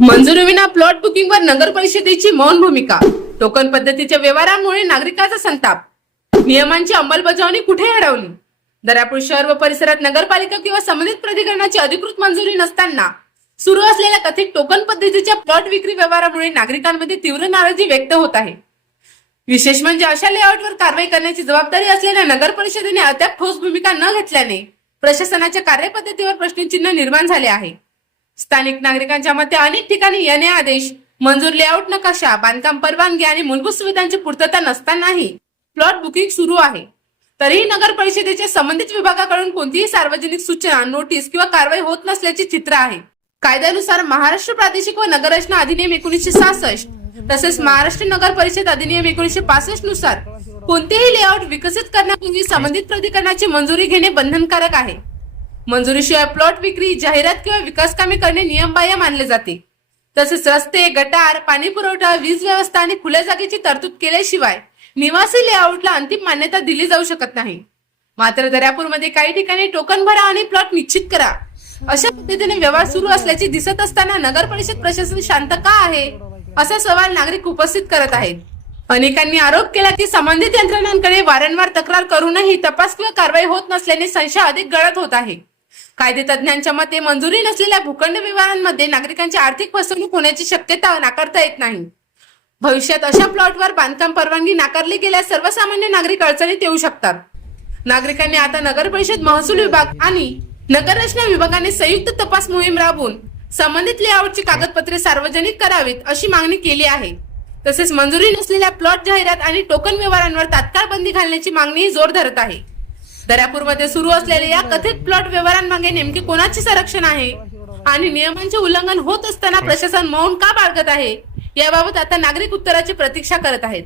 मंजुरीविना plot बुकिंगवर नगर परिषदेची मौन भूमिका. टोकन पद्धतीच्या व्यवहारामुळे नागरिकांचा संताप. नियमांची अंमलबजावणी कुठे हरवली. दर्यापूर शहर व परिसरात नगरपालिका किंवा संबंधित प्राधिकरणाची अधिकृत मंजुरी नसताना सुरू असलेल्या कथित टोकन पद्धतीच्या प्लॉट विक्री व्यवहारामुळे नागरिकांमध्ये तीव्र नाराजी व्यक्त होत आहे. विशेष म्हणजे अशा लेआउटवर कारवाई करण्याची जबाबदारी असलेल्या नगर परिषदेने अद्याप ठोस भूमिका न घेतल्याने प्रशासनाच्या कार्यपद्धतीवर प्रश्नचिन्ह निर्माण झाले आहे. स्थानिक नागरिकांच्या मते अनेक ठिकाणी येणे आदेश, मंजूर लेआउट नकाशा, बांधकाम परवानगी आणि मूलभूत सुविधांची पूर्तता नसतानाही प्लॉट बुकिंग सुरू आहे. तरीही नगर परिषदेच्या संबंधित विभागाकडून कोणतीही सार्वजनिक सूचना, नोटीस किंवा कारवाई होत नसल्याचे चित्र आहे. कायद्यानुसार महाराष्ट्र प्रादेशिक व नगररचना अधिनियम 1966 तसेच महाराष्ट्र नगर परिषद अधिनियम 1965 नुसार कोणतेही लेआउट विकसित करण्यापूर्वी संबंधित प्राधिकरणाची मंजुरी घेणे बंधनकारक आहे. मंजुरीशिवाय प्लॉट विक्री, जाहिरात किंवा विकास कामे करणे नियमबाह्य मानले जाते. तसेच रस्ते, गटार, पाणी पुरवठा, वीज व्यवस्था आणि खुल्या जागेची तरतूद केल्याशिवाय निवासी लेआउटला अंतिम मान्यता दिली जाऊ शकत नाही. मात्र दर्यापूरमध्ये काही ठिकाणी टोकन भरा आणि प्लॉट निश्चित करा अशा पद्धतीने व्यवहार सुरू असल्याचे दिसत असताना नगर परिषद प्रशासन शांत का आहे असा सवाल नागरिक उपस्थित करत आहेत. अनेकांनी आरोप केला की संबंधित यंत्रणांकडे वारंवार तक्रार करूनही तपास किंवा कारवाई होत नसल्याने संशय अधिक गळत होत आहे. कायदे तज्ञांच्या मते मंजुरी नसलेल्या भूखंड व्यवहारांमध्ये नागरिकांची आर्थिक फसवणूक होण्याची शक्यता नाकारता येत नाही. भविष्यात अशा प्लॉटवर बांधकाम परवानगी नाकारली गेल्यास सर्वसामान्य नागरिक अडचणीत येऊ शकतात. नागरिकांनी आता नगर परिषद, महसूल विभाग आणि नगर रचना विभागाने संयुक्त तपास मोहीम राबवून संबंधित लेआउटची कागदपत्रे सार्वजनिक करावीत अशी मागणी केली आहे. तसेच मंजुरी नसलेल्या प्लॉट जाहिरात आणि टोकन व्यवहारांवर तात्काळ बंदी घालण्याची मागणीही जोर धरत आहे. दर्यापूरमध्ये सुरू असलेल्या या कथित प्लॉट व्यवहारांमागे नेमके कोणाचे संरक्षण आहे आणि नियमांचे उल्लंघन होत असताना प्रशासन मौन का बाळगत आहे याबाबत आता नागरिक उत्तराची प्रतीक्षा करत आहेत.